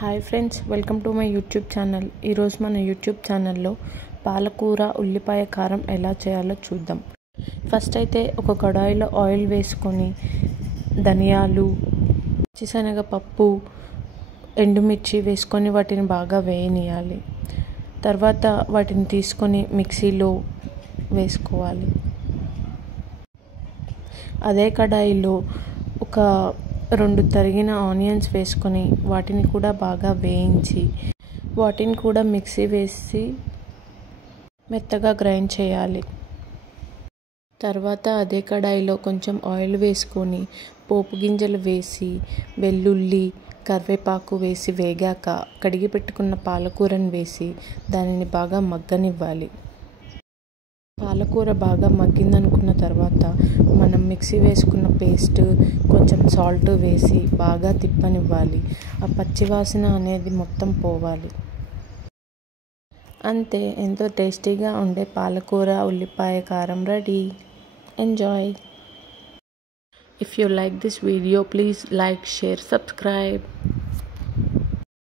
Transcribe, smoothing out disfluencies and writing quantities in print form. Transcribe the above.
Hi friends, welcome to my YouTube channel. ఈరోజు మన YouTube ఛానల్లో పాలకూర ఉల్లిపాయ కారం ఎలా చేయాలో చూద్దాం. ఫస్ట్ అయితే ఒక కడాయిలో ఆయిల్ వేసుకొని ధనియాలు, పచ్చిశనగపప్పు, ఎండుమిర్చి వేసుకొని వాటిని బాగా వేయనియాలి. తర్వాత వాటిని తీసుకొని మిక్సీలో వేసుకోవాలి. అదే కడాయిలో ఒక 2 తరిగిన ఆనియన్స్ వేసుకొని వాటిని కూడా బాగా వేయించి వాటిని కూడా మిక్సీ వేసి మెత్తగా గ్రైండ్ చేయాలి. తర్వాత అదే కడాయిలో కొంచెం ఆయిల్ వేసుకొని పోపు గింజలు వేసి వెల్లుల్లి, కరివేపాకు వేసి వేగాక కడిగి పెట్టుకున్న పాలకూరను వేసి దానిని బాగా మగ్గనివ్వాలి. పాలకూర బాగా మగ్గిందనుకున్న తర్వాత మనం మిక్సీ వేసుకున్న పేస్ట్, కొంచెం సాల్ట్ వేసి బాగా తిప్పనివ్వాలి. ఆ పచ్చివాసన అనేది మొత్తం పోవాలి. అంతే, ఎంతో టేస్టీగా ఉండే పాలకూర ఉల్లిపాయ కారం ready. Enjoy. If you like this video, please like, share, subscribe.